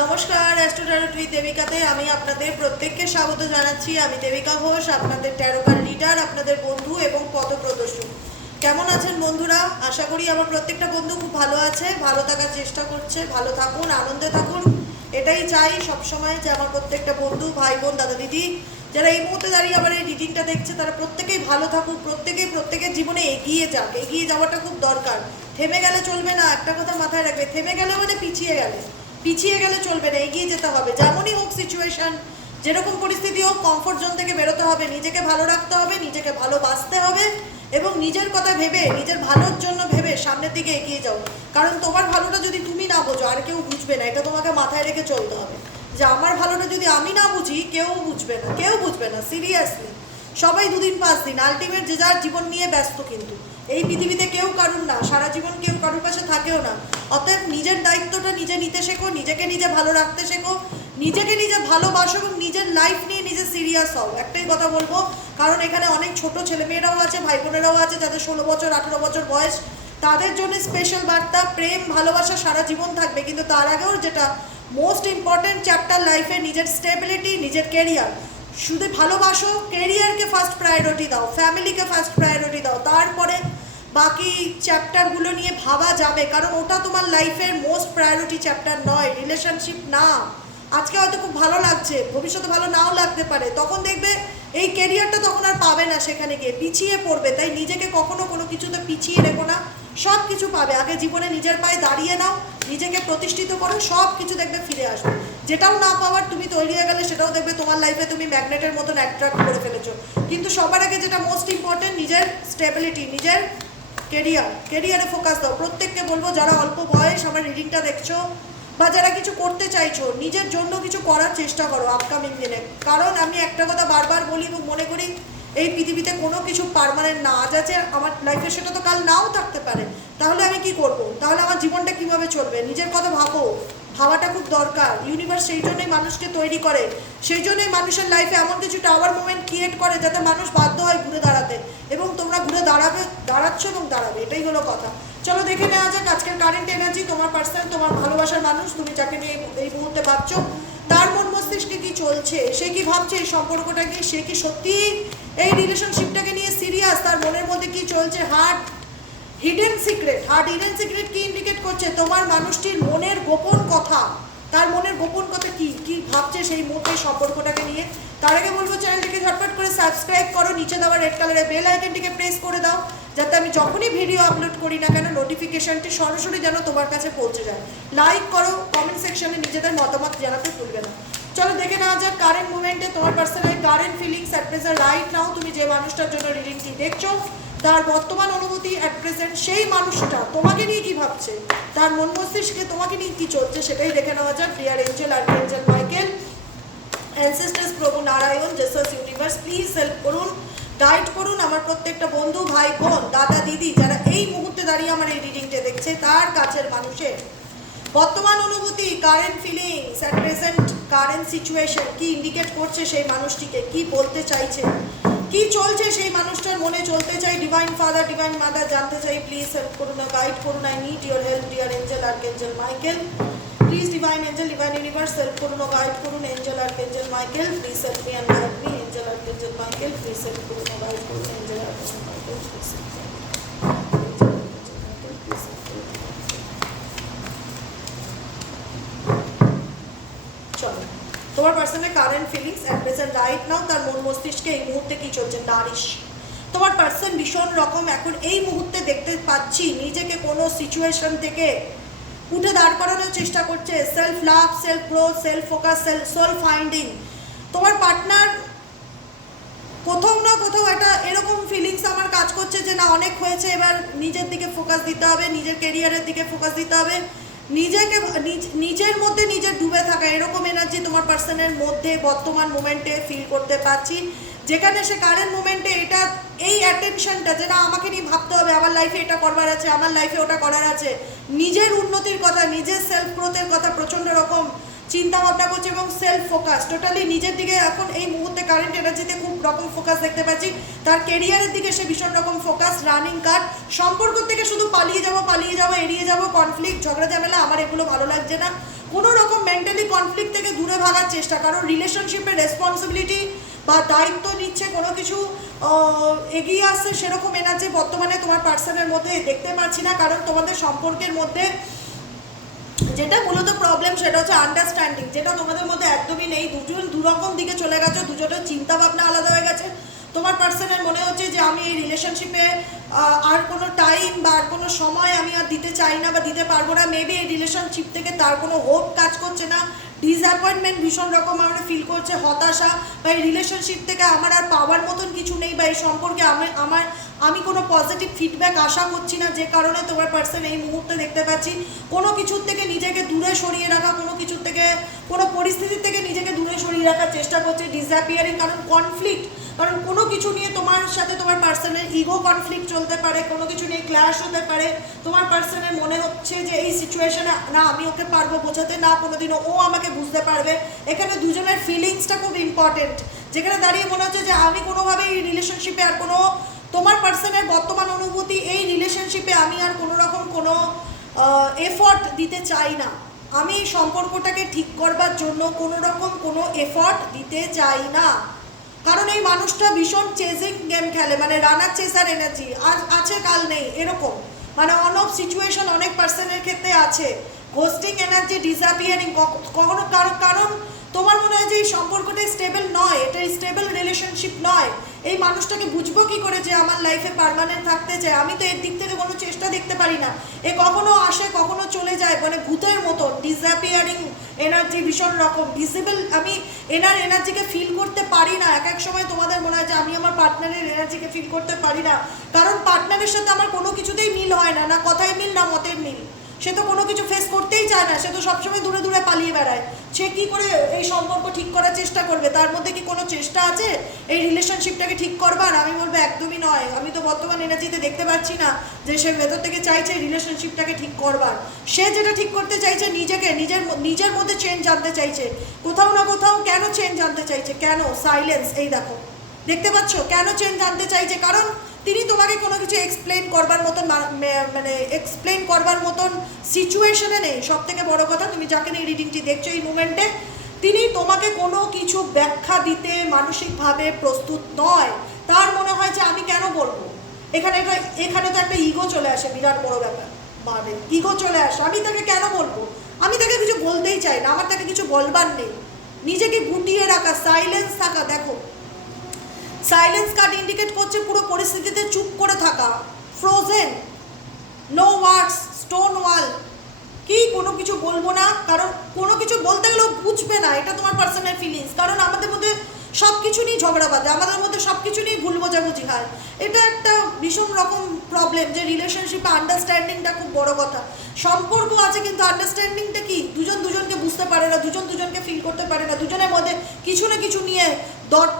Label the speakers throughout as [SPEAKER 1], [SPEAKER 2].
[SPEAKER 1] নমস্কার অ্যাস্ট্রোটারোট উইথ দেবিকাতে আমি আপনাদের প্রত্যেককে স্বাগত জানাচ্ছি। আমি দেবিকা ঘোষ, আপনাদের ট্যারোকার লিডার আপনাদের বন্ধু এবং পথপ্রদর্শক। কেমন আছেন বন্ধুরা? আশা করি আমার প্রত্যেকটা বন্ধু খুব ভালো আছে, ভালো থাকার চেষ্টা করছে, ভালো থাকুন, আনন্দে থাকুন। এটাই চাই সবসময় যে আমার প্রত্যেকটা বন্ধু, ভাই বোন, দাদা দিদি, যারা এই মুহূর্তে দাঁড়িয়ে আমার এই রিডিংটা দেখছে, তারা প্রত্যেকেই ভালো থাকুক, প্রত্যেকেই, প্রত্যেকের জীবনে এগিয়ে যাক। এগিয়ে যাওয়াটা খুব দরকার। থেমে গেলে চলবে না, একটা কথা মাথায় রাখবে, থেমে গেলে মানে পিছিয়ে গেলে। পিছিয়ে গেলে চলবে না, এগিয়ে যেতে হবে। যেমনই হোক সিচুয়েশন যেরকম পরিস্থিতি হোক কমফোর্ট জোন থেকে বেরোতে হবে, নিজেকে ভালো রাখতে হবে, নিজেকে ভালোবাসতে হবে এবং নিজের কথা ভেবে, নিজের ভালোর জন্য ভেবে সামনের দিকে এগিয়ে যাও। কারণ তোমার ভালোটা যদি তুমি না বোঝো, আর কেউ বুঝবে না, এটা তোমাকে মাথায় রেখে চলতে হবে। যে আমার ভালোটা যদি আমি না বুঝি, কেউ বুঝবে না, কেউ বুঝবে না সিরিয়াসলি সবাই দুদিন পাঁচ দিন আলটিমেট যে যার জীবন নিয়ে ব্যস্ত কিন্তু। এই পৃথিবীতে কেউ কারুর না, সারা জীবন কেউ কারুর পাশে থাকেও না। অতএব নিজের দায়িত্বটা নিজে নিতে শেখো, নিজেকে নিজে ভালো রাখতে শেখো, নিজেকে নিজে ভালোবাসো এবং নিজের লাইফ নিয়ে নিজে সিরিয়াস হও। একটাই কথা বলব, কারণ এখানে অনেক ছোট ছেলেমেয়েরাও আছে ভাই বোনেরাও আছে, যাদের ষোলো বছর, আঠেরো বছর বয়স। তাদের জন্য স্পেশাল বার্তা, প্রেম, ভালোবাসা সারা জীবন থাকবে। কিন্তু তার আগেও যেটা মোস্ট ইম্পর্ট্যান্ট চ্যাপ্টার লাইফে নিজের স্টেবিলিটি নিজের কেরিয়ার শুধু ভালোবাসো কেরিয়ারকে ফার্স্ট প্রায়োরিটি দাও ফ্যামিলিকে ফার্স্ট প্রায়োরিটি দাও, তারপরে বাকি চ্যাপ্টারগুলো নিয়ে ভাবা যাবে, কারণ ওটা তোমার লাইফের মোস্ট প্রায়োরিটি চ্যাপ্টার নয় রিলেশনশিপ না। আজকে হয়তো খুব ভালো লাগছে, ভবিষ্যতে ভালো নাও লাগতে পারে, তখন দেখবে এই কেরিয়ারটা তখন আর পাবে না সেখানে গিয়ে, পিছিয়ে পড়বে, তাই নিজেকে কখনো কোনো কিছুতে পিছিয়ে রেখো না সব কিছু পাবে, আগে জীবনে নিজের পায়ে দাঁড়িয়ে নাও, নিজেকে প্রতিষ্ঠিত করো সব কিছু দেখবে ফিরে আসবে। যেটাও না পাওয়ার তুমি তৈরি হয়ে গেলে সেটাও দেখবে তোমার লাইফে তুমি ম্যাগনেটের মতন অ্যাট্রাক্ট করে ফেলেছো। কিন্তু সবার আগে যেটা মোস্ট ইম্পর্টেন্ট নিজের স্টেবিলিটি নিজের কেরিয়ার কেরিয়ারে ফোকাস দাও। প্রত্যেককে বলব, যারা অল্প বয়স, আমার রিডিংটা দেখছ, বা যারা কিছু করতে চাইছো, নিজের জন্য কিছু করার চেষ্টা করো আপকামিং দিনে। কারণ আমি একটা কথা বারবার বলি এবং মনে করি, এই পৃথিবীতে কোনো কিছু পারমানেন্ট না আজ আছে, আমার লাইফে সেটা তো কাল নাও থাকতে পারে। তাহলে আমি কি করব? তাহলে আমার জীবনটা কীভাবে চলবে? নিজের কথা ভাবো। ভাবাটা খুব দরকার। ইউনিভার্স সেই জন্যই মানুষকে তৈরি করে। সেই জন্যই মানুষের লাইফে এমন কিছু টাওয়ার মুভমেন্ট ক্রিয়েট করে যাতে মানুষ বাধ্য হয় ঘুরে দাঁড়াতে। এবং তোমরা ঘুরে দাঁড়াবে, দাঁড়াচ্ছ এবং দাঁড়াবে, এটাই হলো কথা। চলো দেখে নেওয়া যাক আজকের কারেন্ট এনার্জি তোমার পার্সন তোমার ভালোবাসার মানুষ, তুমি যাকে নিয়ে এই- মুহূর্তে ভাবছ। তার মন মস্তিষ্কে কি চলছে? সে কি ভাবছে? এই সম্পর্কটা কি? সে কি সত্যি এই রিলেশনশিপটাকে নিয়ে সিরিয়াস তার মনের মধ্যে কি চলছে? Heart hidden secret heart hidden secret কি ইন্ডিকেট করছে? তোমার মানুষটির মনের গোপন কথা। তার মনের গোপন কথা কি? কি ভাবছে সেই মুহূর্তে সম্পর্কটাকে নিয়ে? তার আগে বলব চ্যানেলটিকে ঝটপট করে সাবস্ক্রাইব করো, নিচে দেওয়া রেড কালারের বেল আইকনটিকে প্রেস করে দাও, যাতে আমি যখনই ভিডিও আপলোড করি না কেন নোটিফিকেশনটি সরাসরি যেন তোমার কাছে পৌঁছে যায়। লাইক করো কমেন্ট সেকশনে নিজেদের মতামত জানাতে ভুলবে না। চলো দেখে নেওয়া যাক কারেন্ট মুভমেন্টে তোমার personal current feelings at present right now তুমি যে মানুষটার জন্য রিডিংটি দেখছ, তার বর্তমান অনুভূতি অ্যাট প্রেজেন্ট সেই মানুষটা তোমাকে নিয়ে কি ভাবছে? তার মন মস্তিষ্কে তোমাকে নিয়ে কি চলছে সেটাই দেখে নেওয়া যাক ডিয়ার এঞ্জেল আর এঞ্জেল মাইকেল অ্যানসেস্টার্স প্রভু Narayan Jesus universe please help করুন গাইড করুন আমার প্রত্যেকটা বন্ধু, ভাই, বোন, দাদা, দিদি, যারা এই মুহূর্তে দাঁড়িয়ে আমার এই রিডিংটা দেখছে, তার কাছের মানুষের বর্তমান অনুভূতি current feelings at present current situation কি ইন্ডিকেট করছে সেই মানুষটিকে, কি বলতে চাইছে, কি চলছে সেই মানুষটার মনে চলতে চাই ডিভাইন ফাদার ডিভাইন মাদার জানতে চাই প্লিজ হেল্প করুন গাইড করুন I need your help dear angel archangel Michael please divine angel divine universe help করুন গাইড করুন angel archangel Michael please help me and guide me angel archangel Michael please help করুন guide করুন angel archangel Michael please চলো তোমার পার্সনের current feelings at present right now তার মন মস্তিষ্কে এই মুহূর্তে কি চলছে? নারিশ তোমার পার্সন ভীষণ রকম এখন এই মুহূর্তে দেখতে পাচ্ছি, নিজেকে কোনো সিচুয়েশন থেকে উঠে দাঁড় করানোর চেষ্টা করছে। Self love self growth self focus self soul finding তোমার পার্টনার কোথাও না কোথাও একটা এরকম ফিলিংস আমার কাজ করছে যে না, অনেক হয়েছে, এবার নিজের দিকে ফোকাস দিতে হবে, নিজের কেরিয়ারের দিকে ফোকাস দিতে হবে। নিজেকে নিজের মধ্যে নিজে ডুবে থাকা এরকম এনার্জি তোমার পার্সনের মধ্যে বর্তমান মোমেন্টে ফিল করতে পারছি। যেখানে সে কারেন্ট মোমেন্টে এটা, এই অ্যাটেনশনটা যেটা আমাকে নিয়ে ভাবতে হবে, আমার লাইফে এটা করবার আছে, আমার লাইফে ওটা করার আছে, নিজের উন্নতির কথা, নিজের সেলফ গ্রোথের কথা প্রচণ্ড রকম চিন্তা ভাবনা করছে এবং সেলফ ফোকাস টোটালি নিজের দিকে এখন এই মুহূর্তে কারেন্ট এনার্জিতে খুব রকম ফোকাস দেখতে পাচ্ছি। তার কেরিয়ারের দিকে সে ভীষণ রকম ফোকাস রানিং কাট সম্পর্ক থেকে শুধু পালিয়ে যাব পালিয়ে যাব, এড়িয়ে যাব কনফ্লিক্ট ঝগড়া, ঝামেলা আমার এগুলো ভালো লাগছে না। কোনো রকম মেন্টালি কনফ্লিক্ট থেকে দূরে ভাগার চেষ্টা কারণ রিলেশনশিপের রেসপন্সিবিলিটি বা দায়িত্ব নিচ্ছে কোনো কিছু এগিয়ে আসছে সেরকম এনার্জি বর্তমানে তোমার পার্সনের মধ্যে দেখতে পাচ্ছি না। কারণ তোমাদের সম্পর্কের মধ্যে যেটা মূলত প্রবলেম সেটা হচ্ছে আন্ডারস্ট্যান্ডিং যেটা তোমাদের মধ্যে একদমই নেই। দুজন দুরকম দিকে চলে গেছে, দুজনের চিন্তা ভাবনা আলাদা হয়ে গেছে। তোমার পার্সনের মনে হচ্ছে যে আমি এই রিলেশনশিপে আর কোনো টাইম বা আর কোনো সময় আমি আর দিতে চাই না বা দিতে পারব না। মেবি এই রিলেশনশিপ থেকে তার কোনো হোপ কাজ করছে না। ডিসঅ্যাপয়েন্টমেন্ট ভীষণ রকম আমরা ফিল করছে, হতাশা। বা এই রিলেশনশিপ থেকে আমার আর পাওয়ার মতন কিছু নেই বা এই সম্পর্কে আমি, আমার আমি কোনো পজিটিভ ফিডব্যাক আশা করছি না, যে কারণে তোমার পার্সন এই মুহূর্তে দেখতে পাচ্ছি। কোনো কিছুর থেকে নিজেকে দূরে সরিয়ে রাখা, কোনো কিছুর থেকে, কোনো পরিস্থিতির থেকে নিজেকে দূরে সরিয়ে রাখার চেষ্টা করছে ডিসঅ্যাপিয়ারিং কারণ কনফ্লিক্ট কারণ কোনো কিছু নিয়ে তোমার সাথে তোমার পার্সনের ইগো কনফ্লিক্ট চলতে পারে, কোনো কিছু নিয়ে ক্ল্যাশ হতে পারে। তোমার পার্সনের মনে হচ্ছে যে এই সিচুয়েশনে না, আমি ওকে পারব বোঝাতে, না, কোনোদিনও ও আমাকে বুঝতে পারবে। এখানে দুজনের ফিলিংসটা খুব ইম্পর্টেন্ট যেখানে দাঁড়িয়ে মনে হচ্ছে যে আমি কোনোভাবে এই রিলেশনশিপে আর কোনো তোমার পার্সনের বর্তমান অনুভূতি, এই রিলেশনশিপে আমি আর কোনো রকম কোনো এফর্ট দিতে চাই না। আমি সম্পর্কটাকে ঠিক করবার জন্য কোনো রকম কোনো এফর্ট দিতে চাই না। কারণ এই মানুষটা ভীষণ চেজিং গেম খেলে মানে রানার চেসার এনার্জি আজ আছে, কাল নেই, এরকম। মানে অন অফ সিচুয়েশন অনেক পার্সনের ক্ষেত্রে আছে। হোস্টিং এনার্জি ডিসঅ্যাপিয়ারিং কখনো কারণ কারণ তোমার মনে হয় যে এই সম্পর্কটা স্টেবল নয়, এটা স্টেবল রিলেশনশিপ নয়। এই মানুষটাকে বুঝব কি করে যে আমার লাইফে পার্মানেন্ট থাকতে চায়? আমি তো এর দিক থেকে কোনো চেষ্টা দেখতে পারি না। এ কখনো আসে, কখনো চলে যায় মানে ভূতের মতো ডিসঅ্যাপিয়ারিং এনার্জি ভীষণ রকম। ভিজিবল আমি এনার এনার্জিকে ফিল করতে পারি না। এক এক সময় তোমাদের মনে হয় যে আমি আমার পার্টনারের এনার্জিকে ফিল করতে পারি না। কারণ পার্টনারের সাথে আমার কোনো কিছুতেই মিল হয় না না কথায় মিল, না মতের মিল। সে তো কোনো কিছু ফেস করতেই চায় না, সে তো সবসময় দূরে দূরে পালিয়ে বেড়ায়। সে কি করে এই সম্পর্ক ঠিক করার চেষ্টা করবে? তার মধ্যে কি কোনো চেষ্টা আছে? এই রিলেশনশিপটাকে ঠিক করবার? আমি বলব একদমই নয়। আমি তো বর্তমান এনার্জিতে দেখতে পাচ্ছি না যে সে ভেতর থেকে চাইছে রিলেশনশিপটাকে ঠিক করবার। সে যেটা ঠিক করতে চাইছে নিজেকে, নিজের নিজের মধ্যে চেঞ্জ আনতে চাইছে। কোথাও না কোথাও কেন চেঞ্জ আনতে চাইছে? কেন? সাইলেন্স এই দেখো। দেখতে পাচ্ছ? কেন চেঞ্জ আনতে চাইছে? কারণ তিনি তোমাকে কোনো কিছু এক্সপ্লেন করবার মতন মানে এক্সপ্লেন করবার মতন সিচুয়েশনে নেই। সব থেকে বড় কথা, তুমি যাকে নিয়ে রিডিংটি দেখছ এই মুমেন্টে তিনি তোমাকে কোনো কিছু ব্যাখ্যা দিতে মানসিকভাবে প্রস্তুত নয়। তার মনে হয় যে আমি কেন বলব? এখানে একটা, এখানে তো একটা ইগো চলে আসে, বিরাট বড় ব্যাপার। মানে ইগো চলে আসে, আমি তাকে কেন বলব? আমি তাকে কিছু বলতেই চাই না, আমার তাকে কিছু বলবার নেই। নিজেকে গুটিয়ে রাখা সাইলেন্স থাকা, দেখো সাইলেন্স কার্ড ইন্ডিকেট করছে পুরো পরিস্থিতিতে চুপ করে থাকা। Frozen no words stone wall কি? কোনো কিছু বলব না। কারণ কোনো কিছু বলতে গেলেও বুঝবে না। এটা তোমার পার্সোনাল ফিলিংস কারণ আমাদের মধ্যে সব কিছু নিয়ে ঝগড়া বাঁধে। আমাদের মধ্যে সব কিছু নিয়ে ভুল বোঝাবুঝি হয়। এটা একটা ভীষণ রকম প্রবলেম যে রিলেশনশিপে আন্ডারস্ট্যান্ডিংটা খুব বড় কথা। সম্পর্ক আছে, কিন্তু আন্ডারস্ট্যান্ডিংটা কি? দুজন দুজনকে বুঝতে পারে না। দুজন দুজনকে ফিল করতে পারে না। দুজনের মধ্যে কিছু না কিছু নিয়ে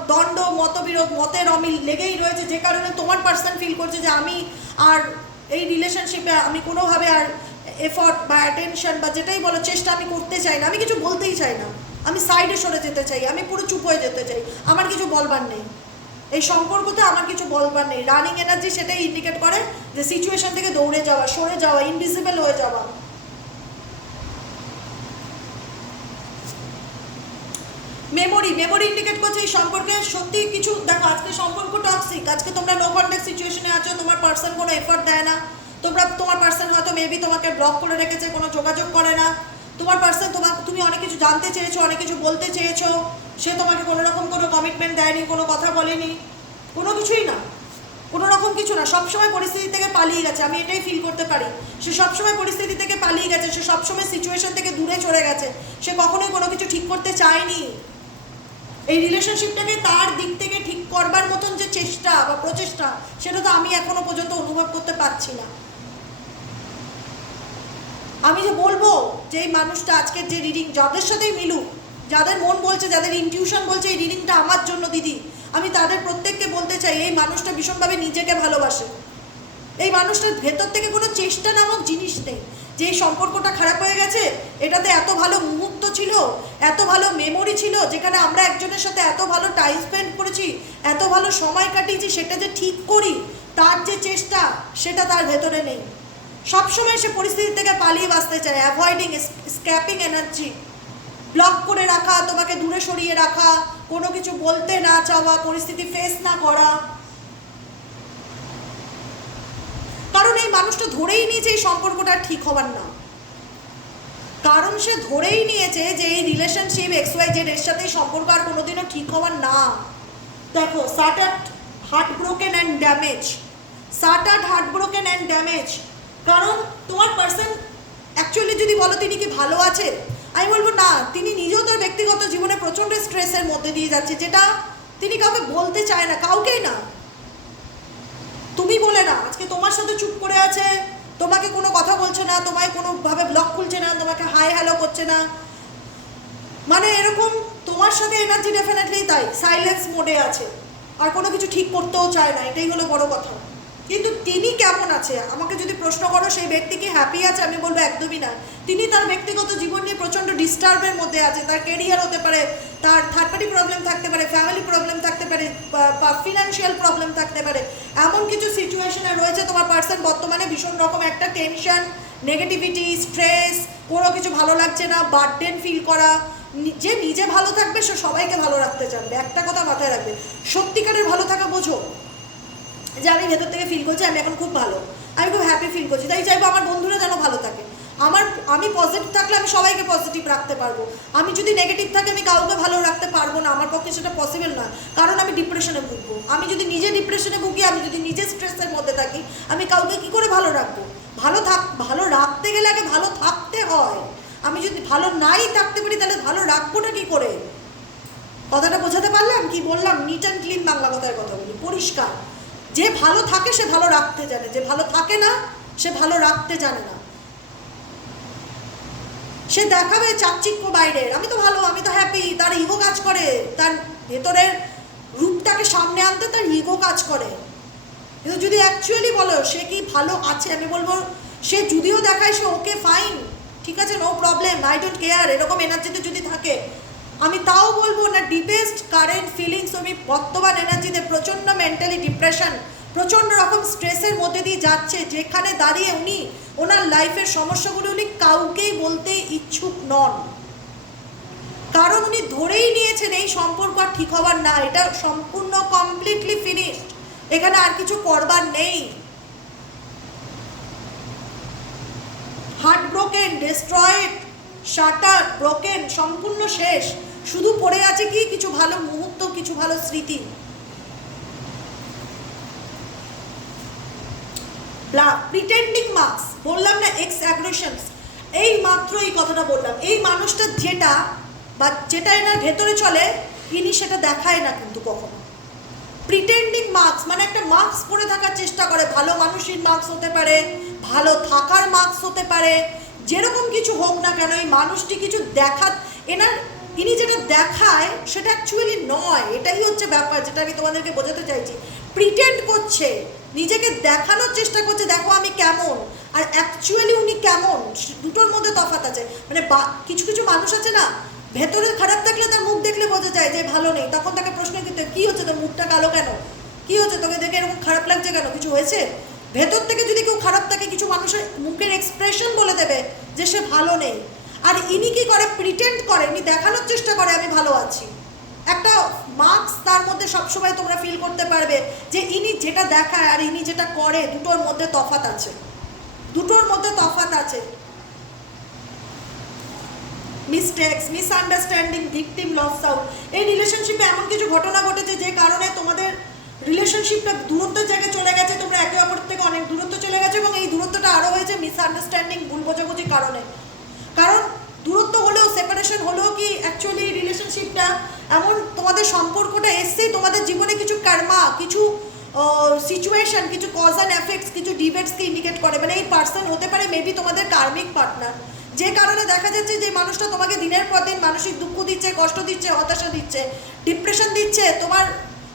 [SPEAKER 1] দণ্ড, মতবিরোধ, মতের অমিল লেগেই রয়েছে। যে কারণে তোমার পার্সন ফিল করছে যে আমি আর এই রিলেশনশিপে আমি কোনোভাবে আর এফর্ট বা অ্যাটেনশন বা যেটাই বলো চেষ্টা আমি করতে চাই না। আমি কিছু বলতেই চাই না। আমি সাইডে সরে যেতে চাই। আমি পুরো চুপ হয়ে যেতে চাই। আমার কিছু বলবার নেই। এই সম্পর্কতে আমার কিছু বলবার নেই। রানিং এনার্জি সেটাই ইন্ডিকেট করে যে সিচুয়েশন থেকে দৌড়ে যাওয়া, সরে যাওয়া ইনভিজিবল হয়ে যাওয়া। মেমোরি মেমোরি ইন্ডিকেট করছে এই সম্পর্কে। সত্যি কিছু, দেখো, আজকে সম্পর্ক টক্সিক আজকে তোমরা নো কন্ট্যাক্ট সিচুয়েশনে আছো, তোমার পার্সন কোনো এফোর্ট দেয় না। তোমরা, তোমার পার্সন হয়তো মেবি তোমাকে ব্লক করে রেখেছে, কোনো যোগাযোগ করে না। তোমার পার্সন তোমার তুমি অনেক কিছু জানতে চেয়েছো, অনেক কিছু বলতে চেয়েছো। সে তোমাকে কোনো রকম কোনো কমিটমেন্ট দেয়নি, কোনো কথা বলেনি। কোনো কিছুই না। কোনো রকম কিছু না। সবসময় পরিস্থিতি থেকে পালিয়ে গেছে। আমি এটাই ফিল করতে পারি। সে সবসময় পরিস্থিতি থেকে পালিয়ে গেছে। সে সবসময় সিচুয়েশন থেকে দূরে চলে গেছে। সে কখনোই কোনো কিছু ঠিক করতে চায়নি। এই রিলেশনশিপটাকে তার দিক থেকে ঠিক করবার মতন যে চেষ্টা বা প্রচেষ্টা, সেটা তো আমি এখনও পর্যন্ত অনুভব করতে পারছি না। আমি যে বলব যে এই মানুষটা আজকের যে রিডিং যাদের সাথেই মিলুক, যাদের মন বলছে, যাদের ইনটিউশন বলছে এই রিডিংটা আমার জন্য দিদি, আমি তাদের প্রত্যেককে বলতে চাই, এই মানুষটা ভীষণভাবে নিজেকে ভালোবাসে। এই মানুষটার ভেতর থেকে কোনো চেষ্টা নামক জিনিস নেই। যে সম্পর্কটা খারাপ হয়ে গেছে, এটাতে এত ভালো মুহূর্ত ছিল, এত ভালো মেমোরি ছিল, যেখানে আমরা একজনের সাথে এত ভালো টাইম স্পেন্ড করেছি, এত ভালো সময় কাটিয়েছি, সেটা যে ঠিক করি, তার যে চেষ্টা, সেটা তার ভেতরে নেই। সবসময় সে পরিস্থিতি থেকে পালিয়ে বাঁচতে চায় অ্যাভয়েডিং স্ক্র্যাপিং এনার্জি ব্লক করে রাখা, তোমাকে দূরে সরিয়ে রাখা, কোনো কিছু বলতে না চাওয়া, পরিস্থিতি ফেস না করা কারণ এই মানুষটা ধরেই নিয়েছে এই সম্পর্কটা ঠিক হবার না। কারণ সে ধরেই নিয়েছে যে এই রিলেশনশিপ এক্স ওয়াই জেড এর সাথে সম্পর্ক আর কোনোদিনও ঠিক হওয়ার না। দেখো shattered heart broken and damage shattered heart broken and damage কারণ তোমার পার্সন অ্যাকচুয়ালি যদি বলো তিনি কি ভালো আছে, আমি বলব না, তিনি নিজেও তার ব্যক্তিগত জীবনে প্রচণ্ড স্ট্রেসের মধ্যে দিয়ে যাচ্ছে, যেটা তিনি কাউকে বলতে চায় না, কাউকেই না। তুমি বলে না আজকে তোমার সাথে চুপ করে আছে, তোমাকে কোনো কথা বলছে না, তোমায় কোনোভাবে ব্লক খুলছে না, তোমাকে হাই হ্যালো করছে না। মানে এরকম তোমার সাথে এনার্জি ডেফিনেটলি তাই সাইলেন্স মোডে আছে। আর কোনো কিছু ঠিক করতেও চায় না, এটাই হলো বড় কথা। কিন্তু তিনি কেমন আছে? আমাকে যদি প্রশ্ন করো, সেই ব্যক্তি কি হ্যাপি আছে? আমি বলব একদমই না। তিনি তার ব্যক্তিগত জীবন নিয়ে প্রচণ্ড ডিস্টার্বের মধ্যে আছে। তার কেরিয়ার হতে পারে, তার থার্ড পার্টি প্রবলেম থাকতে পারে ফ্যামিলি প্রবলেম থাকতে পারে ফিনান্সিয়াল প্রবলেম থাকতে পারে। এমন কিছু সিচুয়েশনে রয়েছে, তোমার পার্সন বর্তমানে ভীষণ রকম একটা টেনশন নেগেটিভিটি স্ট্রেস কোনো কিছু ভালো লাগছে না বার্ডেন ফিল করা। যে নিজে ভালো থাকবে, সে সবাইকে ভালো রাখতে চাইবে। একটা কথা মাথায় রাখবে। সত্যিকারের ভালো থাকা বোঝো। যে আমি ভেতর থেকে ফিল করছি, আমি এখন খুব ভালো। আমি খুব হ্যাপি ফিল করছি। তাই চাইব আমার বন্ধুরা যেন ভালো থাকে। আমার, আমি পজিটিভ থাকলে আমি সবাইকে পজিটিভ রাখতে পারব। আমি যদি নেগেটিভ থাকি, আমি কাউকে ভালো রাখতে পারব না। আমার পক্ষে সেটা পসিবল না। কারণ আমি ডিপ্রেশনে ভুগবো। আমি যদি নিজে ডিপ্রেশনে ভুগি, আমি যদি নিজে স্ট্রেসের মধ্যে থাকি, আমি কাউকে কি করে ভালো রাখব? ভালো থাক, ভালো রাখতে গেলে আগে ভালো থাকতে হয়। আমি যদি ভালো নাই থাকতে পারি, তাহলে ভালো রাখবোটা কি করে? কথাটা বোঝাতে পারলাম? কি বললাম? নিট অ্যান্ড ক্লিন বাংলা কথায় কথা বলি পরিষ্কার। যে ভালো থাকে সে ভালো রাখতে জানে, যে ভালো থাকে না সে ভালো রাখতে জানে না। সে দেখাবে চাকচিক্য বাইরের আমি তো ভালো, আমি তো হ্যাপি তার ইগো কাজ করে, তার ভেতরের রূপটাকে সামনে আনতে তার ইগো কাজ করে। কিন্তু যদি অ্যাকচুয়ালি বলো, সে কি ভালো আছে, আমি বলব, সে যদিও দেখায় সে ওকে ফাইন ঠিক আছে no problem I don't care এরকম এনার্জিতে যদি থাকে আমি তাও বলব না ডিপেস্ট কারেন্ট ফিলিংস আমি বর্তমান এনার্জিতে প্রচণ্ড মেন্টালি ডিপ্রেশন প্রচণ্ড রকম স্ট্রেসের মধ্যে দিয়ে যাচ্ছে, যেখানে দাঁড়িয়ে উনি ওনার লাইফের সমস্যাগুলো উনি কাউকেই বলতে ইচ্ছুক নন। কারণ উনি ধরেই নিয়েছেন এই সম্পর্ক আর ঠিক হবার না, এটা সম্পূর্ণ কমপ্লিটলি ফিনিশড এখানে আর কিছু করবার নেই। Heart broken destroyed shatter broken সম্পূর্ণ শেষ। শুধু পড়ে আছে কি কিছু ভালো মুহূর্ত, কিছু ভালো স্মৃতি? প্রিটেন্ডিং মার্কস বললাম না এক্স অ্যাগ্রেশনস এই মাত্র এই কথাটা বললাম। এই মানুষটা যেটা বা যেটা এনার ভেতরে চলে, ইনি সেটা দেখায় না কিন্তু কখনো। প্রিটেন্ডিং মার্কস মানে একটা মার্কস পরে থাকার চেষ্টা করে। ভালো মানুষের মার্কস হতে পারে, ভালো থাকার মার্কস হতে পারে, যেরকম কিছু হোক না কেন, এই মানুষটি কিছু দেখা, এনার ইনি যেটা দেখায় সেটা অ্যাকচুয়ালি নয়, এটাই হচ্ছে ব্যাপার যেটা আমি তোমাদেরকে বোঝাতে চাইছি। প্রিটেন্ড করছে, নিজেকে দেখানোর চেষ্টা করছে, দেখো আমি কেমন। আর অ্যাকচুয়ালি উনি কেমন, দুটোর মধ্যে তফাৎ আছে। মানে কিছু কিছু মানুষ আছে না, ভেতরে খারাপ থাকলে তার মুখ দেখলে বোঝা যায় যে ভালো নেই, তখন তাকে প্রশ্ন করতে কি হচ্ছে তোর মুখটা কালো কেন? কি হচ্ছে? তোকে দেখে এরকম খারাপ লাগছে কেন? কিছু হয়েছে? ভেতর থেকে যদি কেউ খারাপ থাকে, কিছু মানুষের মুখের এক্সপ্রেশন বলে দেবে যে সে ভালো নেই। আর ইনি কি করে প্রিটেন্ড করে? ইনি দেখানোর চেষ্টা করে, আমি ভালো আছি। একটা মার্কস তার মধ্যে সবসময় তোমরা ফিল করতে পারবে যে ইনি যেটা দেখায় আর ইনি যেটা করে, দুটোর মধ্যে তফাৎ আছে। দুটোর মধ্যে তফাৎ আছে। Mistakes misunderstanding victim loss out এই রিলেশনশিপে এমন কিছু ঘটনা ঘটেছে যে কারণে তোমাদের রিলেশনশিপটা দূরত্বের জায়গায় চলে গেছে তোমরা একে অপর থেকে অনেক দূরত্ব চলে গেছে এবং এই দূরত্বটা আরও হয়েছে মিসআন্ডারস্ট্যান্ডিং ভুল বোঝাবুঝির কারণে কারণ দূরত্ব হলেও সেপারেশন হলেও কি অ্যাকচুয়ালি রিলেশনশিপটা এমন তোমাদের সম্পর্কটা এসছেই তোমাদের জীবনে কিছু কর্মা কিছু সিচুয়েশন কিছু কজ অ্যান্ড এফেক্টস কিছু ডিবেটসকে ইন্ডিকেট করে। মানে এই পার্সন হতে পারে মেবি তোমাদের কার্মিক পার্টনার যে কারণে দেখা যাচ্ছে যে মানুষটা তোমাকে দিনের পর দিন মানসিক দুঃখ দিচ্ছে, কষ্ট দিচ্ছে, হতাশা দিচ্ছে ডিপ্রেশন দিচ্ছে। তোমার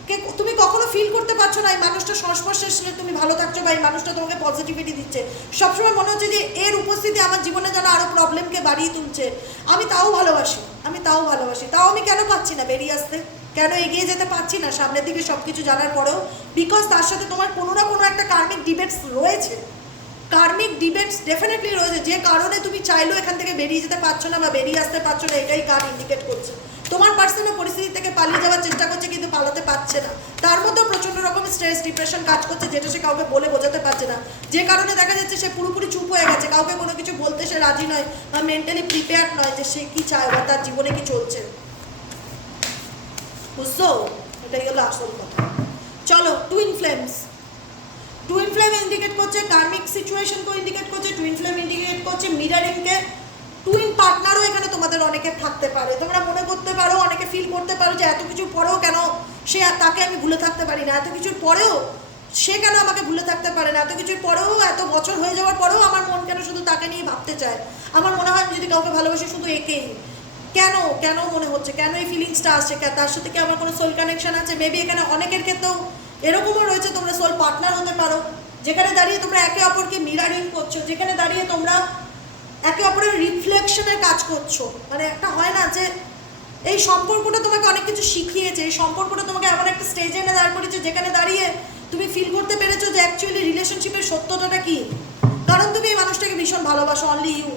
[SPEAKER 1] কে, তুমি কখনো ফিল করতে পারছ না এই মানুষটা সংস্পর্শে এসে তুমি ভালো থাকছো বা এই মানুষটা তোমাকে পজিটিভিটি দিচ্ছে। সবসময় মনে হচ্ছে যে এর উপস্থিতি আমার জীবনে যেন আরও প্রবলেমকে বাড়িয়ে তুলছে। আমি তাও ভালোবাসি। আমি তাও ভালোবাসি। তাও আমি কেন পাচ্ছি না বেরিয়ে আসতে? কেন এগিয়ে যেতে পারছি না? সামনের দিকে সব কিছু জানার পরেও বিকজ তার সাথে তোমার কোনো না কোনো একটা কার্মিক ডিবেটস রয়েছে। কার্মিক ডিবেটস ডেফিনেটলি রয়েছে। যে কারণে তুমি চাইলেও এখান থেকে বেরিয়ে যেতে পারছ না বা বেরিয়ে আসতে পারছ না, এটাই কার ইন্ডিকেট করছে। তোমার পার্সোনাল পরিস্থিতি থেকে পালিয়ে যাওয়ার চেষ্টা করছে কিন্তু পালাতে পারছে না। তার মধ্যেও প্রচণ্ড রকম স্ট্রেস ডিপ্রেশন কাজ করছে, যেটা সে কাউকে বলে বোঝাতে পারছে না। যে কারণে দেখা যাচ্ছে সে পুরোপুরি চুপ হয়ে গেছে। কাউকে কোনো কিছু বলতে সে রাজি নয় বা মেন্টালি প্রিপেয়ার্ড নয় যে সে কি চায় বা তার জীবনে কি চলছে। বুঝছ? এটাই হলো আসল কথা। চলো twin flames twin flame indicate করছে কার্মিক সিচুয়েশনকে ইন্ডিকেট করছে টুইন ফ্লেম ইন্ডিকেট করছে মিরারিংকে টুইন পার্টনারও এখানে তোমাদের অনেকে থাকতে পারে। তোমরা মনে করতে পারো, অনেকে ফিল করতে পারো যে এত কিছুর পরেও কেন সে তাকে আমি ভুলে থাকতে পারি না। এত কিছুর পরেও সে কেন আমাকে ভুলে থাকতে পারে না? এত কিছুর পরেও এত বছর হয়ে যাওয়ার পরেও আমার মন কেন শুধু তাকে নিয়ে ভাবতে চায়? আমার মনে হয় আমি যদি কাউকে ভালোবাসি শুধু একেই। কেন? কেন মনে হচ্ছে? কেন এই ফিলিংসটা আসছে? তার সাথে কি আমার কোনো সোল কানেকশন আছে? মেবি এখানে অনেকের ক্ষেত্রেও এরকমও রয়েছে, তোমরা সোল পার্টনার হতে পারো। যেখানে দাঁড়িয়ে তোমরা একে অপরকে মিরারিং করছ, যেখানে দাঁড়িয়ে তোমরা একে অপরের রিফ্লেকশনের কাজ করছ। মানে একটা হয় না যে এই সম্পর্কটা তোমাকে অনেক কিছু শিখিয়েছে, এই সম্পর্কটা তোমাকে এমন একটা স্টেজে এনে দাঁড় করেছে যেখানে দাঁড়িয়ে তুমি ফিল করতে পেরেছ যে অ্যাকচুয়ালি রিলেশনশিপের সত্যতাটা কি। কারণ তুমি এই মানুষটাকে ভীষণ ভালোবাসো অনলি ইউ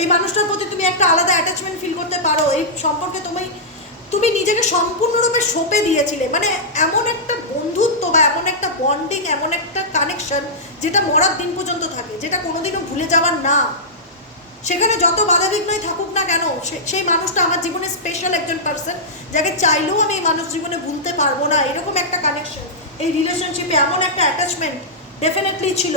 [SPEAKER 1] এই মানুষটার প্রতি তুমি একটা আলাদা অ্যাটাচমেন্ট ফিল করতে পারো, এই সম্পর্কে তুমি তুমি নিজেকে সম্পূর্ণরূপে সঁপে দিয়েছিলে। মানে এমন একটা বন্ধুত্ব বা এমন একটা বন্ডিং এমন একটা কানেকশন যেটা মরার দিন পর্যন্ত থাকে, যেটা কোনোদিনও ভুলে যাওয়ার না। সেখানে যত বাধাবিঘ্নই থাকুক না কেন সেই মানুষটা আমার জীবনে স্পেশাল একজন পার্সন যাকে চাইলেও আমি এই মানুষ জীবনে ভুলতে পারব না। এরকম একটা কানেকশন এই রিলেশনশিপে এমন একটা অ্যাটাচমেন্ট ডেফিনেটলি ছিল,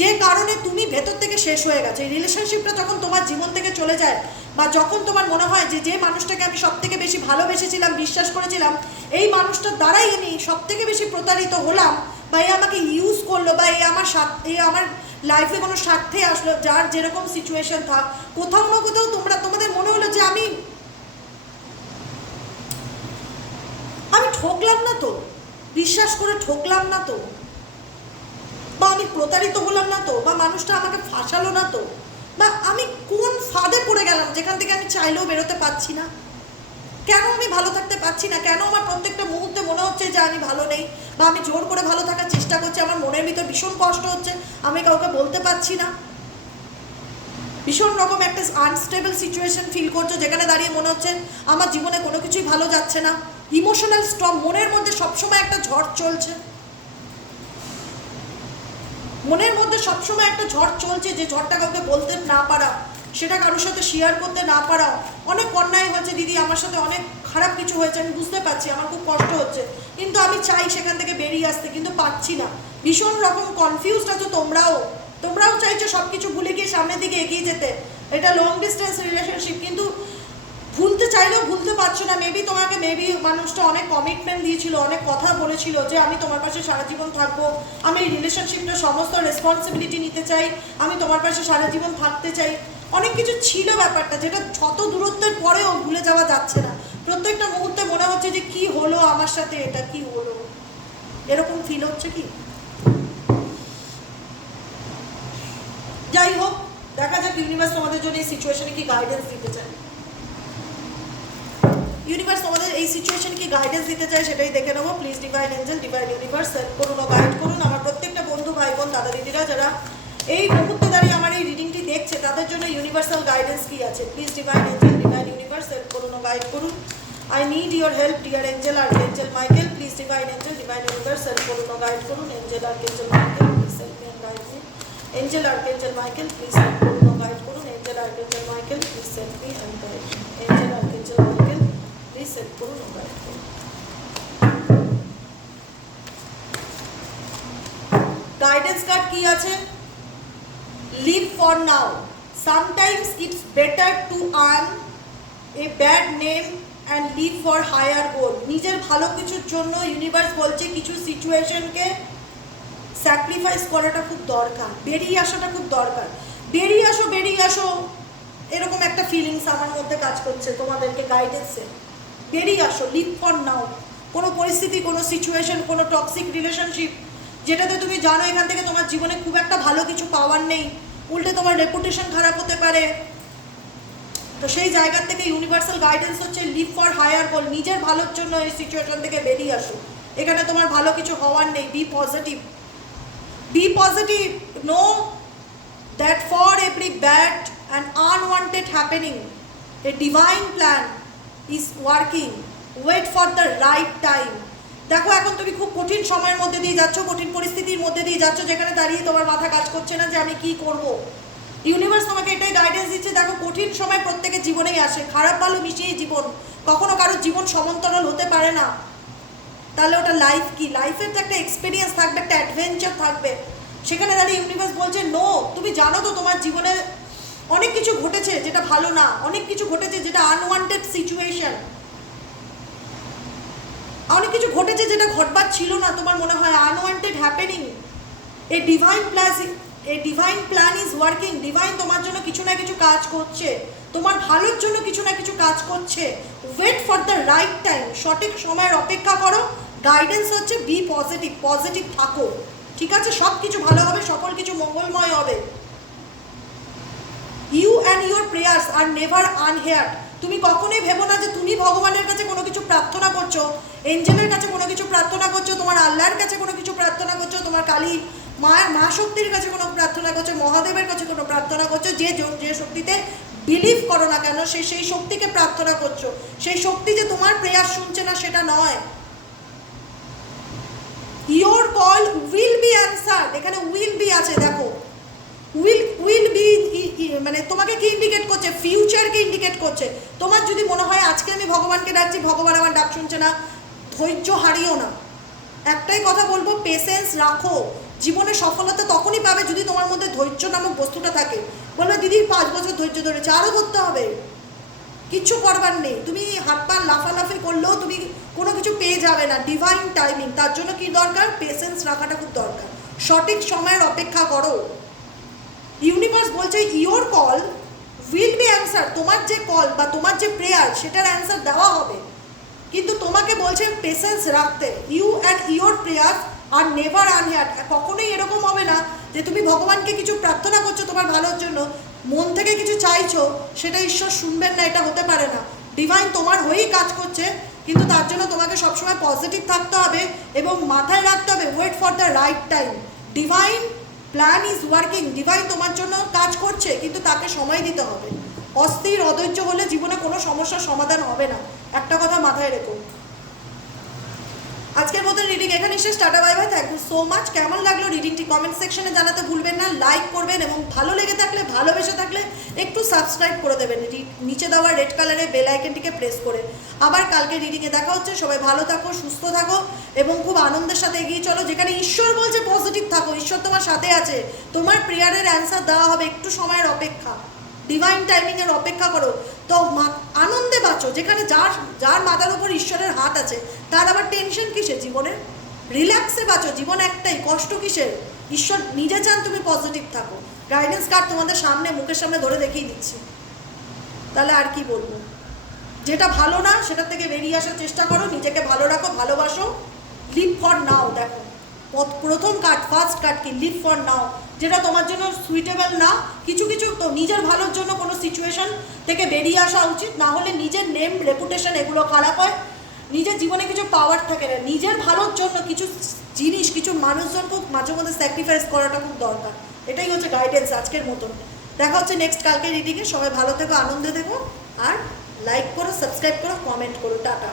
[SPEAKER 1] যে কারণে তুমি ভেতর থেকে শেষ হয়ে গেছে। এই রিলেশনশিপটা যখন তোমার জীবন থেকে চলে যায়, বা যখন তোমার মনে হয় যে যে মানুষটাকে আমি সব থেকে বেশি ভালোবেসেছিলাম, বিশ্বাস করেছিলাম, এই মানুষটার দ্বারাই আমি সব থেকে বেশি প্রতারিত হলাম, বা এ আমাকে ইউজ করল, বা এ আমার সাথ, এ আমার লাইফে কোনো স্বার্থে আসলো, যার যেরকম সিচুয়েশন থাক, কোথাও না কোথাও তোমরা, তোমাদের মনে হলো যে আমি আমি ঠকলাম না তো? বিশ্বাস করে ঠকলাম না তো? বা আমি প্রতারিত হলাম না তো? বা মানুষটা আমাকে ফাঁসালো না তো? বা আমি কোন ফাঁদে পড়ে গেলাম, যেখান থেকে আমি চাইলেও বেরোতে পারছি না? কেন আমি ভালো থাকতে পারছি না? কেন আমার প্রত্যেকটা মুহূর্তে মনে হচ্ছে যে আমি ভালো নেই? বা আমি জোর করে ভালো থাকার চেষ্টা করছি, আমার মনের ভিতর ভীষণ কষ্ট হচ্ছে, আমি কাউকে বলতে পারছি না। ভীষণ রকম একটা আনস্টেবল সিচুয়েশন ফিল করছ, যেখানে দাঁড়িয়ে মনে হচ্ছে আমার জীবনে কোনো কিছুই ভালো যাচ্ছে না। ইমোশনাল স্ট্রং মনের মধ্যে সবসময় একটা ঝড় চলছে। মনের মধ্যে সবসময় একটা ঝড় চলছে যে ঝড়টা কাউকে বলতে না পারা। সেটা কারোর সাথে শেয়ার করতে না পারাও অনেক অন্যায় হয়েছে, দিদি। আমার সাথে অনেক খারাপ কিছু হয়েছে, আমি বুঝতে পারছি। আমার খুব কষ্ট হচ্ছে। কিন্তু আমি চাই সেখান থেকে বেরিয়ে আসতে, কিন্তু পারছি না। ভীষণ রকম কনফিউজড আছো তোমরাও। তোমরাও চাইছো সব কিছু ভুলে গিয়ে সামনের দিকে এগিয়ে যেতে। এটা লং ডিস্টেন্স রিলেশনশিপ কিন্তু ভুলতে চাইলেও ভুলতে পারছ না। মেবি তোমাকে মেবি মানুষটা অনেক কমিটমেন্ট দিয়েছিল, অনেক কথা বলেছিল যে আমি তোমার পাশে সারা জীবন থাকব। আমি এই রিলেশনশিপটা সমস্ত রেসপন্সিবিলিটি নিতে চাই। আমি তোমার পাশে সারা জীবন থাকতে চাই। অনেক কিছু ছিল ব্যাপারটা, যেটা যত দূরত্বের পরেও ভুলে যাওয়া যাচ্ছে না। প্রত্যেকটা মুহূর্তে মনে হচ্ছে যে কি হলো আমার সাথে, এটা কি হলো? এরকম ফিল হচ্ছে কি? যাই হোক, দেখা যাক ইউনিভার্স তোমাদের জন্য এই সিচুয়েশনে কি গাইডেন্স দিতে চায়। ইউনিভার্স তোমাদের এই সিচুয়েশনে কি গাইডেন্স দিতে চায় সেটাই দেখে নেব। Please divine angel divine universe help করুন গাইড করুন। আমার প্রত্যেকটা বন্ধু, ভাই, বোন, দাদা, দিদিরা, যারা এই মুহূর্তে দাঁড়িয়ে আমার এই রিডিংটি দেখছে, তাদের জন্য ইউনিভার্সাল গাইডেন্স কি আছে? Please divine angel divine universe help করুন গাইড করুন। I need your help dear angel archangel Michael please divine angel divine universe help করুন গাইড করুন। Angel archangel Michael please help me guide me angel archangel Michael please help করুন guide করুন। Angel archangel Michael please help me and guide angel archangel Michael please help করুন guide করুন। Guidance card কি আছে? Live for now sometimes it's better to earn a bad name and live for higher goal নিজের ভালো কিছুর জন্য universe বলছে কিছু সিচুয়েশনকে স্যাক্রিফাইস করাটা খুব দরকার, বেরিয়ে আসাটা খুব দরকার। বেরিয়ে আসো বেরিয়ে আসো, এরকম একটা ফিলিংস আমার মধ্যে কাজ করছে তোমাদেরকে গাইডেন্সে বেরিয়ে আসো লিভ ফর নাও কোনো পরিস্থিতি, কোনো সিচুয়েশন কোনো টক্সিক রিলেশনশিপ যেটাতে তুমি জানো এখান থেকে তোমার জীবনে খুব একটা ভালো কিছু পাওয়ার নেই। উল্টে তোমার রেপুটেশন খারাপ হতে পারে। তো সেই জায়গার থেকে ইউনিভার্সাল গাইডেন্স হচ্ছে লিভ ফর হায়ার গোল নিজের ভালোর জন্য এই সিচুয়েশন থেকে বেরিয়ে আসো। এখানে তোমার ভালো কিছু হওয়ার নেই। Be positive be positive no that for every bad and unwanted happening a divine plan is working wait for the right time. দেখো, এখন তুমি খুব কঠিন সময়ের মধ্যে দিয়ে যাচ্ছ, কঠিন পরিস্থিতির মধ্যে দিয়ে যাচ্ছ, যেখানে দাঁড়িয়ে তোমার মাথা কাজ করছে না যে আমি কি করব। ইউনিভার্স তোমাকে এটাই গাইডেন্স দিচ্ছে, দেখো, কঠিন সময় প্রত্যেকের জীবনেই আসে। খারাপ ভালো মিশিয়ে জীবন, কখনো কারোর জীবন সমান্তরাল হতে পারে না। তাহলে ওটা লাইফ কি? লাইফের তো একটা এক্সপিরিয়েন্স থাকবে, একটা অ্যাডভেঞ্চার থাকবে। সেখানে দাঁড়িয়ে ইউনিভার্স বলছে নো তুমি জানো তো তোমার জীবনে অনেক কিছু ঘটেছে যেটা ভালো না, অনেক কিছু ঘটেছে যেটা আনওয়ান্টেড সিচুয়েশন অনেক কিছু ঘটেছে যেটা ঘটবার ছিল না, তোমার মনে হয় unwanted happening a divine plus a divine plan is working divine তোমার জন্য কিছু না কিছু কাজ করছে। তোমার ভালোর জন্য কিছু না কিছু কাজ করছে। Wait for the right time সঠিক সময়ের অপেক্ষা করো। গাইডেন্স হচ্ছে বি পজিটিভ পজিটিভ থাকো। ঠিক আছে? সব কিছু ভালো হবে, সকল কিছু মঙ্গলময় হবে। You and your prayers are never unheard তুমি কখনোই ভেবো না যে তুমি ভগবানের কাছে কোনো কিছু প্রার্থনা করছ এঞ্জেলের কাছে কোনো কিছু প্রার্থনা করছ, তোমার আল্লাহর কাছে কোনো কিছু প্রার্থনা করছ, তোমার কালী মায়ের, মা শক্তির কাছে কোনো প্রার্থনা করছ, মহাদেবের কাছে কোনো প্রার্থনা করছ, যে যে শক্তিতে বিলিভ করো না কেন, সে সেই শক্তিকে প্রার্থনা করছ। সেই শক্তি যে তোমার প্রেয়ার শুনছে না, সেটা নয়। Your call will be answer এখানে উইল বি আছে, দেখো। উইল উইল বি মানে তোমাকে কি ইন্ডিকেট করছে? ফিউচারকে ইন্ডিকেট করছে? তোমার যদি মনে হয় আজকে আমি ভগবানকে ডাকছি, ভগবান আমার ডাক শুনছে না, ধৈর্য হারিও না। একটাই কথা বলব পেশেন্স রাখো। জীবনে সফলতা তখনই পাবে যদি তোমার মধ্যে ধৈর্য নামক বস্তুটা থাকে। বলবে দিদি, পাঁচ বছর ধৈর্য ধরেছে আরও ধরতে হবে। কিচ্ছু করবার নেই। তুমি হাত পা লাফালাফি করলেও তুমি কোনো কিছু পেয়ে যাবে না। ডিভাইন টাইমিং তার জন্য কি দরকার? পেশেন্স রাখাটা খুব দরকার। সঠিক সময়ের অপেক্ষা করো। ইউনিভার্স বলছে your call will be answer তোমার যে কল বা তোমার যে প্রেয়ার সেটার অ্যান্সার দেওয়া হবে। কিন্তু তোমাকে বলছে পেশেন্স রাখতে। You and your prayer are never unheard কখনোই এরকম হবে না যে তুমি ভগবানকে কিছু প্রার্থনা করছ তোমার ভালোর জন্য, মন থেকে কিছু চাইছো, সেটা ঈশ্বর শুনবেন না, এটা হতে পারে না। ডিভাইন তোমার হয়েই কাজ করছে, কিন্তু তার জন্য তোমাকে সবসময় পজিটিভ থাকতে হবে এবং মাথায় রাখতে হবে wait for the right time divine plan is working divine তোমার জন্য কাজ করছে, কিন্তু তাকে সময় দিতে হবে। অস্থির, অধৈর্য হলে জীবনে কোনো সমস্যার সমাধান হবে না। একটা কথা মাথায় রেখো। আজকের মতো রিডিং এখানে শেষ। Tata bye bye thank you so much কেমন লাগল রিডিংটি কমেন্ট সেকশনে জানাতে ভুলবেন না। লাইক করবেন এবং ভালো লেগে থাকলে, ভালোবেসে থাকলে একটু সাবস্ক্রাইব করে দেবেন। নিচে দেওয়া রেড কালারের বেল আইকনটিকে প্রেস করে। আবার কালকে রিডিংয়ে দেখা হচ্ছে। সবাই ভালো থাকো, সুস্থ থাকো এবং খুব আনন্দের সাথে এগিয়ে চলো, যেখানে ঈশ্বর বলছে পজিটিভ থাকো। ঈশ্বর তোমার সাথে আছে। তোমার প্রেয়ারের অ্যান্সার দেওয়া হবে একটু সময়ের অপেক্ষা। ডিভাইন টাইমিংয়ের অপেক্ষা করো। তো আনন্দে বাঁচো। যেখানে যার যার মাথার উপর ঈশ্বরের হাত আছে, তার আবার টেনশন কিসের জীবনের রিল্যাক্সে বাঁচো, জীবন একটাই, কষ্ট কিসের? ঈশ্বর নিজে চান তুমি পজিটিভ থাকো। গাইডেন্স কার্ড তোমাদের সামনে, মুখের সামনে ধরে দেখিয়ে দিচ্ছি। তাহলে আর কি বলব? যেটা ভালো না সেটা থেকে বেরিয়ে আসার চেষ্টা করো, নিজেকে ভালো রাখো, ভালোবাসো। লিভ ফর নাও দেখো। প্রথম কার্ড ফার্স্ট কার্ড কি? লিভ ফর নাও যেটা তোমার জন্য সুইটেবল না, কিছু কিছু তো নিজের ভালোর জন্য কোনো সিচুয়েশন থেকে বেরিয়ে আসা উচিত। না হলে নিজের নেম রেপুটেশন এগুলো খারাপ হয়। নিজের জীবনে কিছু পাওয়ার থাকে না। নিজের ভালোর জন্য কিছু জিনিস, কিছু মানুষজন খুব মাঝে মধ্যে স্যাক্রিফাইস করাটা খুব দরকার। এটাই হচ্ছে গাইডেন্স আজকের মতন। দেখা হচ্ছে নেক্সট কালকে রিডিংয়ে সবাই ভালো থেকো, আনন্দে থেকো। আর লাইক করো সাবস্ক্রাইব করো কমেন্ট করো। টাটা।